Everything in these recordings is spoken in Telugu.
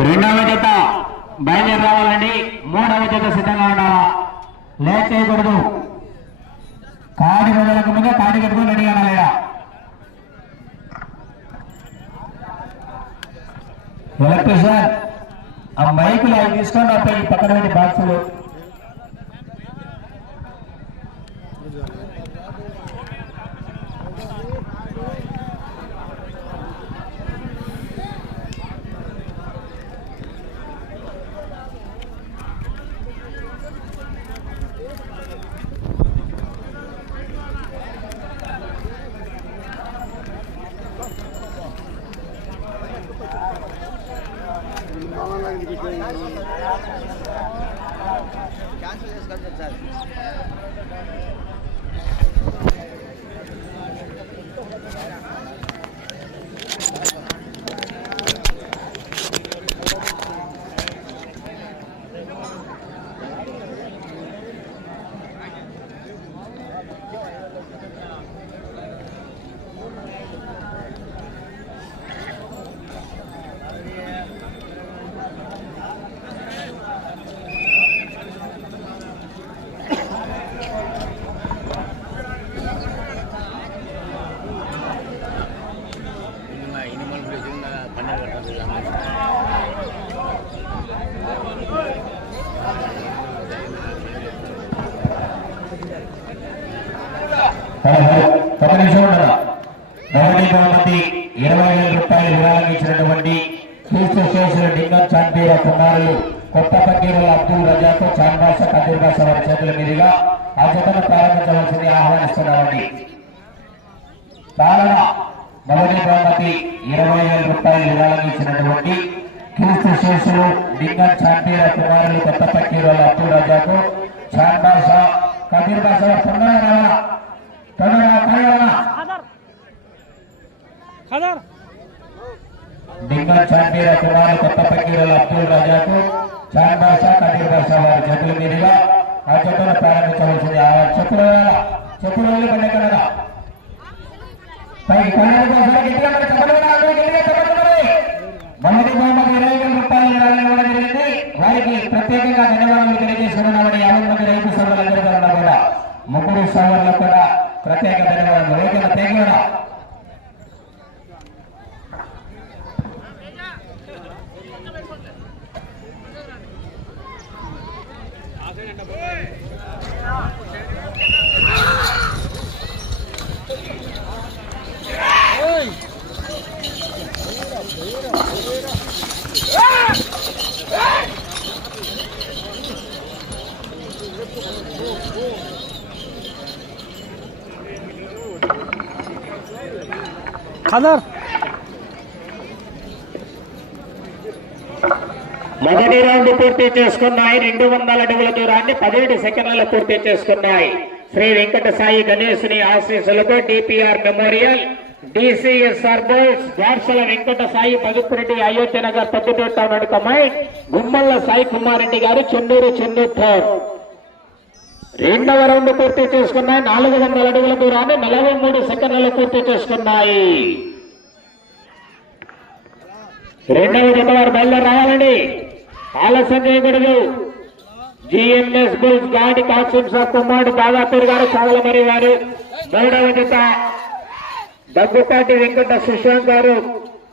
రెండవ జత బయలుదేరి రావాలండి మూడవ జత సిద్ధంగా ఉండాలా లేట్ చేయకూడదు కాడి రోజులకు ముందే కాడి కట్టుకుని రెడీ అవ్వాలిడా ఎలక్ట్రీషియన్ ఆ మైకులు అవి తీసుకోండి అప్పుడు పక్కన బాక్సులు క్యాన్సిల్ చేసుకోండి సార్ మొదటి బహుమతి ఇరవై వేల రూపాయలు విరాళం ఇచ్చినటువంటి క్రీస్తు శేషుల డింగం చాంపీర కుమారులు కొత్త పక్కీరుల అబ్దుల్ రజాకు చాంబాస కదీర్ బాస వారి చేతుల మీదుగా ఆ జతను ప్రారంభించవలసింది ఆహ్వానిస్తున్నామండి. పాలన మొదటి బహుమతి ఇరవై వేల రూపాయలు విరాళం ఇచ్చినటువంటి క్రీస్తు శేషులు డింగం చాంపీర కుమారులు కొత్త పక్కీరుల అబ్దుల్ రజాకు చాంబాస కదీర్ బాస తొందరగా రావాలా? తొందరగా తొందరగా ఖదర్ డింగా కుమార్ కొత్త పక్కీరుల అబ్దుల్ రాజాకు చాన్ బాషా కదీర్ బాషా వారి చేతుల మీదుగా ఆ చెట్టును ప్రారంభించవలసింది. ఆ చెప్పుల వేళ చెప్పుల వేళ పండుగ పైకి కళ్యాణ కోసం గట్టిగా మరి చెప్పండి మొదటి బహుమతి ఇరవై వేల రూపాయలు ఇవ్వాలని కూడా జరిగింది. వారికి ప్రత్యేకంగా ధన్యవాదాలు తెలియజేసుకున్నామని యాభై మంది రైతు సోదరులందరూ కూడా ముగ్గురు సోదరులకు కూడా ప్రత్యేక ధన్యవాదాలు. రైతుల తెగువడా మొదటి రౌండ్ పూర్తి చేసుకున్నాయి. రెండు వందల అడుగుల దూరాన్ని పదిహేడు సెకండ్లలో పూర్తి చేసుకున్నాయి. శ్రీ వెంకట సాయి గణేశుని ఆశీస్సులతో డిపిఆర్ మెమోరియల్ డిసిఎస్ఆర్ బోల్స్ వార్షల వెంకట సాయి పదుపురెడ్డి అయోధ్య నగర్ పెద్దపేట నడుకమై గుమ్మల్ల సాయి కుమార్ రెడ్డి గారు చెన్నూరు చెన్నూరు రెండవ రౌండ్ పూర్తి చేసుకున్నాయి. నాలుగు వందల అడుగుల దూరాన్ని నలభై మూడు సెకండ్లలో పూర్తి చేసుకున్నాయి. రెండవ జత వారు బయలుదేరి రావాలండి ఆలస్యం చేయకూడదు. జిఎంఎస్ బుల్స్ గాడి కాసిం సార్ కుమారుడు దాదాపూర్ గారు చావలమరి గారు మూడవ జత దగ్గుపాటి వెంకట సుశాంత్ గారు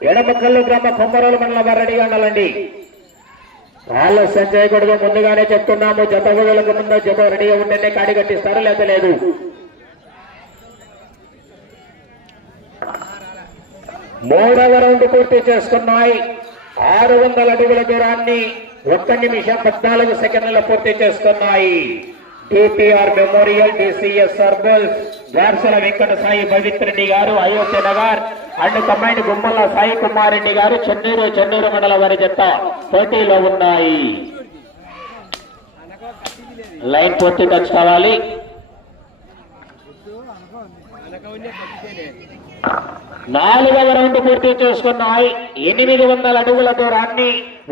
ఎడమకల్లు గ్రామ కొమ్మరోలు మండల వారు రెడీగా ఉండాలండి. ఆలస్యం చేయకూడదు ముందుగానే చెప్తున్నాము జత వదలకు ముందు జత రెడీగా ఉంటేనే కాడి కట్టిస్తారు లేదా లేదు. మూడవ రౌండ్ పూర్తి చేసుకున్నాయి. ఆరు వందల అడుగుల దూరాన్ని ఒక్క నిమిషం పద్నాలుగు సెకండ్లలో పూర్తి చేసుకున్నాయి. టిపిఆర్ మెమోరియల్ డిసిఎస్ సర్బల్ గార్సల వెంకట సాయి పవిత్ర గారు అయోధ్య నగర్ అండ్ కమాండ్ గుమ్మల సాయి కుమార్ రెడ్డి గారు చెన్నూరు చెన్నూరు మండల వారి జత పోటీలో ఉన్నాయి. లైన్ పూర్తి టచ్ కావాలి. నాలుగవ రౌండ్ పూర్తి చేసుకున్నాయి. ఎనిమిది వందల అడుగుల దూరాన్ని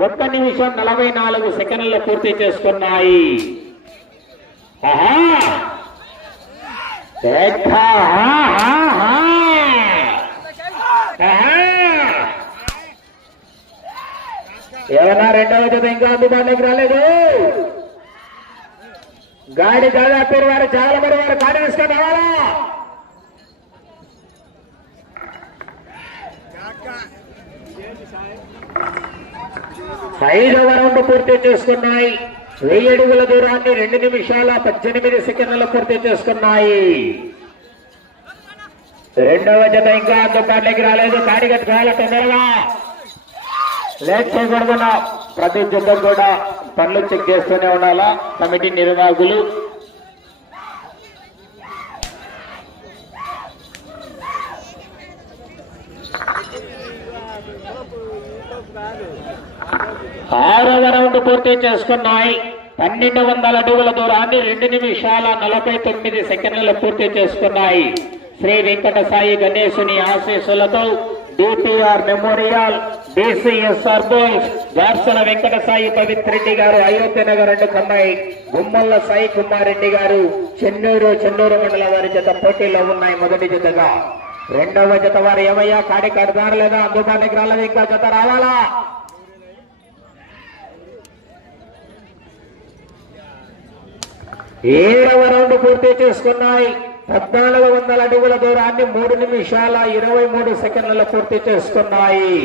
ఒక్క నిమిషం నలభై నాలుగు సెకండ్లు పూర్తి చేసుకున్నాయి. ఆహా ఎట్టా, హా, హా, ఏమన్నా రెండవ జత ఇంకా అందుబాటులోకి రాలేదు. గాడి దాదాపు వారు చాలా మరి వారు గాడి తీసుకొని రావాలా? ఐదవ రౌండ్ పూర్తి చేసుకున్నాయి. వెయ్యి అడుగుల దూరాన్ని రెండు నిమిషాల పద్దెనిమిది సెకండ్లు పూర్తి చేసుకున్నాయి. రెండవ జత ఇంకా అందుబాటులోకి రాలేదు. కార్యకర్త చాలా తొందరగా. లేట్ చేయకూడదు ప్రతి జత కూడా పనులు చెక్ చేస్తూనే ఉండాలా? కమిటీ నిర్వాహకులు. ఆరవ రౌండ్ పూర్తి చేసుకున్నాయి. పన్నెండు వందల అడుగుల దూరాన్ని రెండు నిమిషాల నలభై తొమ్మిది సెకండ్లు పూర్తి చేసుకున్నాయి. శ్రీ వెంకట సాయి గణేశుని ఆశీస్సులతో డిటిఆర్ మెమోరియల్ డిసిఎస్ఆర్ బోల్స్ దార్సన వెంకట సాయి పవిత్ర రెడ్డి గారు అయోధ్య నగర్ రెండు కమ్మాయి గుమ్మల్ల సాయి కుమార్ రెడ్డి గారు చెన్నూరు చెన్నూరు మండల వారి జత పోటీలో ఉన్నాయి మొదటి జతగా. రెండవ జత వారు ఏమయ్యా కాడి కడతారు లేదా? అందుబాటులోకి రాలేదు ఇంకా జత రావాలా? ఏడవ రౌండ్ పూర్తి చేసుకున్నాయి. పద్నాలుగు వందల అడుగుల దూరాన్ని మూడు నిమిషాల ఇరవై మూడు సెకండ్లలో పూర్తి చేసుకున్నాయి.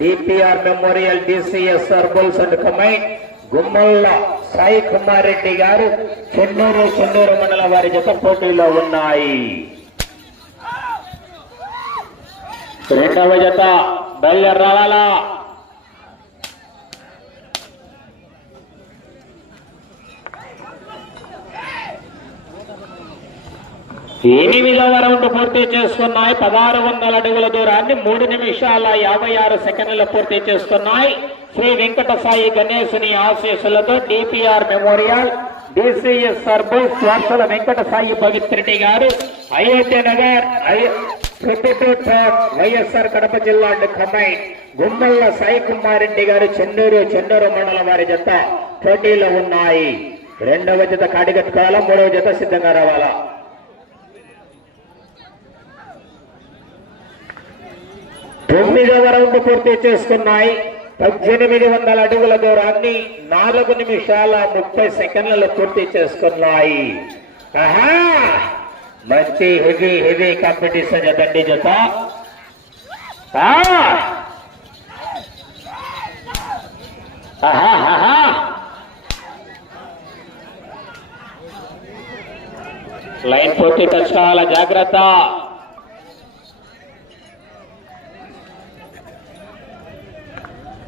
డిపిఆర్ మెమోరియల్ డిసిఎస్ సర్బుల్స్ అండ్ కమైన్ గుమ్మల్ల సాయి కుమార్ రెడ్డి గారు చెన్నూరు చెన్నూరు మండల వారి జత పోటీలో ఉన్నాయి. రెండవ జత బయలుదేరి రావాలా ఎనిమిదవ రౌండ్ పూర్తి చేస్తున్నాయి. పదహారు వందల అడుగుల దూరాన్ని మూడు నిమిషాల యాభై ఆరు సెకండ్లు పూర్తి చేస్తున్నాయి. శ్రీ వెంకట సాయి గణేశుని ఆశీస్సులతో డిపిఆర్ మెమోరియల్ డిసిఎస్ సర్బల్ స్వార్థల వెంకట సాయి పవిత్రెడ్డి గారు ఐఐటి నగర్ వైఎస్ఆర్ కడప జిల్లా ఖమ్మై గుమ్మల్ల సాయి కుమార్ రెడ్డి గారు చెన్నూరు చెన్నూరు మండలం వారి జత పోటీలో ఉన్నాయి. రెండవ జత కాడిగట్టుకోవాలా? మూడవ జత సిద్ధంగా రావాలా? తొమ్మిదవ రౌండ్ పూర్తి చేసుకున్నాయి. పద్దెనిమిది వందల అడుగుల దూరాన్ని నాలుగు నిమిషాల ముప్పై సెకండ్లలో పూర్తి చేసుకున్నాయి. ఆహా! మంచి హెవీ హెవీ కాంపిటీషన్ జతండి జత. ఆ! లైన్ పూర్తి టచ్ కావాల? జాగ్రత్త.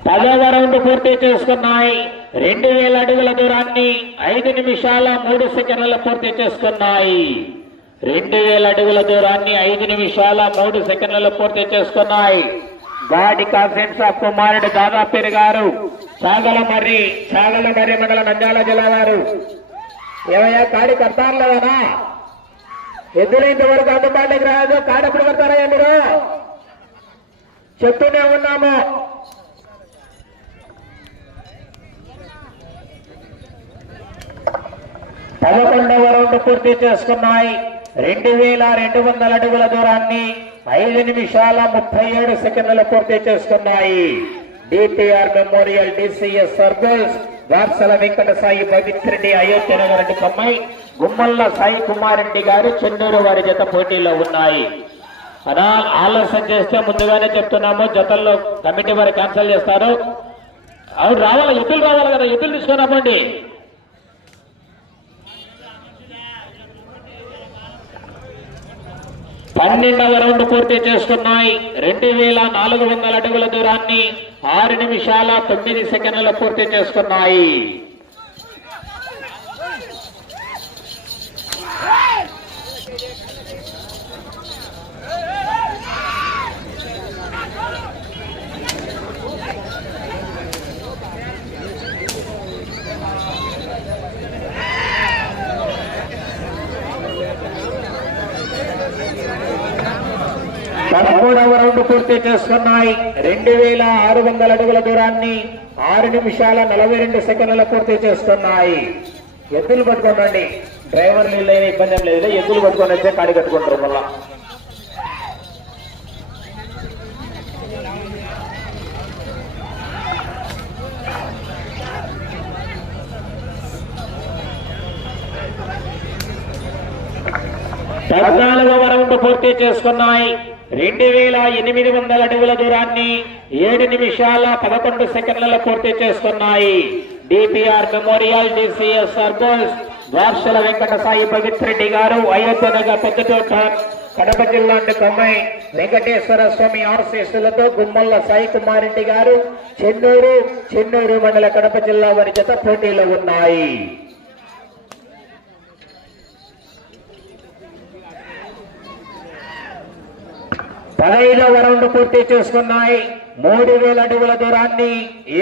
పదవ రౌండ్ పూర్తి చేసుకున్నాయి. రెండు వేల అడుగుల దూరాన్ని ఐదు నిమిషాల మూడు సెకండ్ల పూర్తి చేసుకున్నాయి. రెండు వేల అడుగుల దూరాన్ని ఐదు నిమిషాల మూడు సెకండ్లలో పూర్తి చేసుకున్నాయి. గాడి కాన్సెన్స్ ఆఫ్ కుమారుడు దాదాపేరు గారు చాగల మర్రి సాగల మర్రి మండల నంద్యాల జిల్లా వారు. ఏమయ్యా కాడి కడతారు లేదనా ఎదురైనంత వరకు అందుబాటులోకి రాదు కాడప్పుడు కడతారయ్యా మీరు? చెప్తూనే ఉన్నాము. పదకొండవ రౌండ్ పూర్తి చేసుకున్నాయి. రెండు వేల రెండు వందల అడుగుల దూరాన్ని ఐదు నిమిషాల ముప్పై ఏడు సెకండ్లు పూర్తి చేసుకున్నాయి. డిపిఆర్ మెమోరియల్ డిసిఎస్ సర్గల్స్ వార్సల వెంకట సాయి పవిత్రెడ్డి అయోధ్య నగరెడ్డి కమ్మాయి గుమ్మల్ల సాయి కుమార్ రెడ్డి గారు చెన్నూరు వారి జత పోటీలో ఉన్నాయి. అలా ఆలస్యం చేస్తే ముందుగానే చెప్తున్నాము జతల్లో కమిటీ వారు క్యాన్సిల్ చేస్తారు. అవును రావాలి? ఎద్దులు రావాలి కదా ఎద్దులు తీసుకొని పన్నెండవ రౌండ్ పూర్తి చేస్తున్నాయి రెండు వేల నాలుగు వందల అడుగుల దూరాన్ని ఆరు నిమిషాల తొమ్మిది సెకండ్లు పూర్తి చేసుకున్నాయి పదమూడవ రౌండ్ పూర్తి చేసుకున్నాయి. రెండు వేల ఆరు వందల అడుగుల దూరాన్ని ఆరు నిమిషాల నలభై రెండు సెకండ్ల పూర్తి చేసుకున్నాయి. ఎద్దులు పట్టుకోనండి డ్రైవర్ లేని ఇబ్బంది లేదు. ఎద్దులు పట్టుకొని వచ్చే కాడి కట్టుకుంటారు మళ్ళా. పద్నాలుగవ రౌండ్ పూర్తి చేసుకున్నాయి. రెండు వేల ఎనిమిది వందల అడుగుల దూరాన్ని ఏడు నిమిషాల పదకొండు సెకండ్లలో పూర్తి చేసుకున్నాయి డిపిఆర్ మెమోరియల్ డిసిఎస్ఆర్ బోస్ వార్షల వెంకట సాయి భగత్ రెడ్డి గారు అయోధ్యనగర్ పెద్దతోట కడప జిల్లా కొమ్మై వెంకటేశ్వర స్వామి ఆర్శీస్సులతో గుమ్మల్ల సాయి కుమార్ రెడ్డి గారు చెన్నూరు చెన్నూరు మండల కడప జిల్లా వారి జత పోటీలో ఉన్నాయి. పదహైదవ రౌండ్ పూర్తి చేసుకున్నాయి. మూడు వేల అడుగుల దూరాన్ని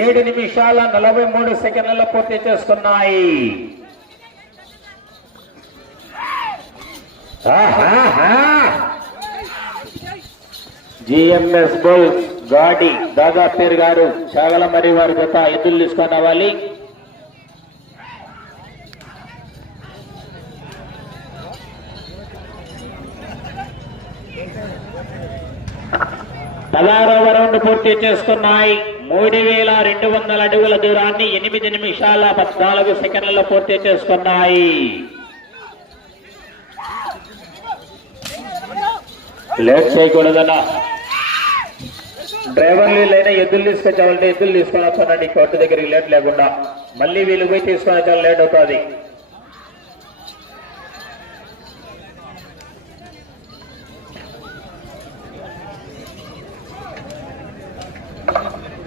ఏడు నిమిషాల నలభై మూడు సెకండ్లలో పూర్తి చేసుకున్నాయి. జిఎంఎస్ బోల్స్ గాడి దాదాపేర్ గారు చాగల మరి వారి జత ఎదురు తీసుకొని రావాలి. పదహారవ రౌండ్ పూర్తి చేసుకున్నాయి. మూడు వేల రెండు వందల అడుగుల దూరాన్ని ఎనిమిది నిమిషాల పద్నాలుగు సెకండ్లలో పూర్తి చేసుకున్నాయి. లేట్ చేయకూడదన్న. డ్రైవర్ లేదా ఎద్దులు తీసుకొచ్చామంటే ఎద్దులు తీసుకొని వస్తానండి కోర్టు దగ్గరికి లేట్ లేకుండా. మళ్ళీ వీళ్ళు పోయి తీసుకొని వచ్చా లేట్ అవుతుంది.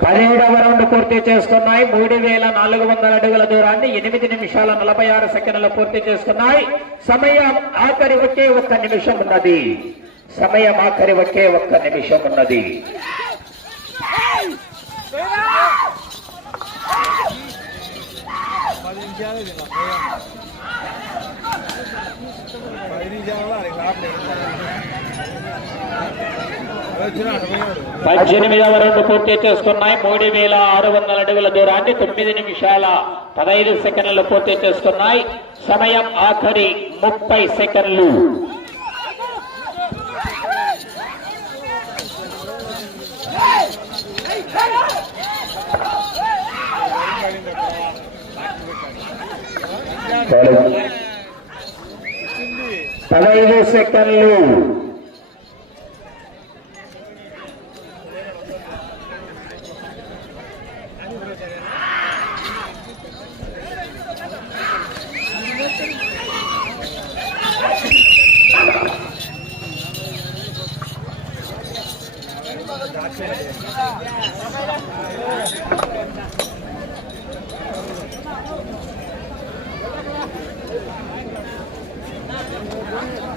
పదిహేడవ రౌండ్ పూర్తి చేసుకున్నాయి. మూడు వేల నాలుగు వందల అడుగుల దూరాన్ని ఎనిమిది నిమిషాల నలభై ఆరు సెకండ్లు పూర్తి చేసుకున్నాయి. సమయం ఆఖరి ఒకే ఒక్క నిమిషం ఉన్నది. సమయం ఆఖరి ఒకే ఒక్క నిమిషం ఉన్నది. పది నిమిషాలు పద్దెనిమిదవ రెండు పూర్తి చేసుకున్నాయి. మూడు వేల ఆరు వందల అడుగుల దూరాన్ని తొమ్మిది నిమిషాల పదహైదు సెకండ్లు పూర్తి చేసుకున్నాయి. సమయం ఆఖరి ముప్పై సెకండ్లు. పదహైదు సెకండ్లు.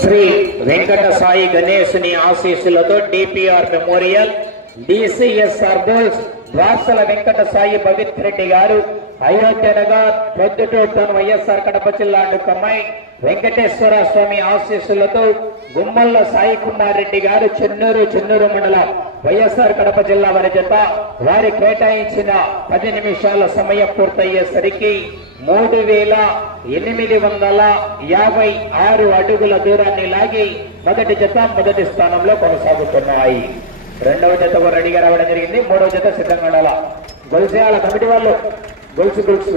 శ్రీ వెంకట సాయి గణేశుని ఆశీస్సులతో డిపిఆర్ మెమోరియల్ డిసిఎస్ఆర్ బోల్స్ వాసల వెంకట సాయి భవిత్ రెడ్డి గారు అయోధ్య నగర్ ప్రొద్దుటూరు వైఎస్ఆర్ కడప జిల్లా కమ్మాయి వెంకటేశ్వర స్వామి ఆశీస్సులతో గుమ్మల్ల సాయి కుమార్ రెడ్డి గారు చెన్నూరు చెన్నూరు మండలం వైఎస్ఆర్ కడప జిల్లా వారి జత వారి కేటాయించిన పది నిమిషాల సమయం పూర్తయ్యేసరికి మూడు వేల ఎనిమిది వందల యాభై ఆరు అడుగుల దూరాన్ని లాగి మొదటి జత మొదటి స్థానంలో కొనసాగుతున్నాయి. రెండవ జత కూడా రెడీగా రావడం జరిగింది. మూడవ జత సిద్ధంగా ఉండాల? గొలుసేయాల? కమిటీ వాళ్ళు? గొలుసు గొలుసు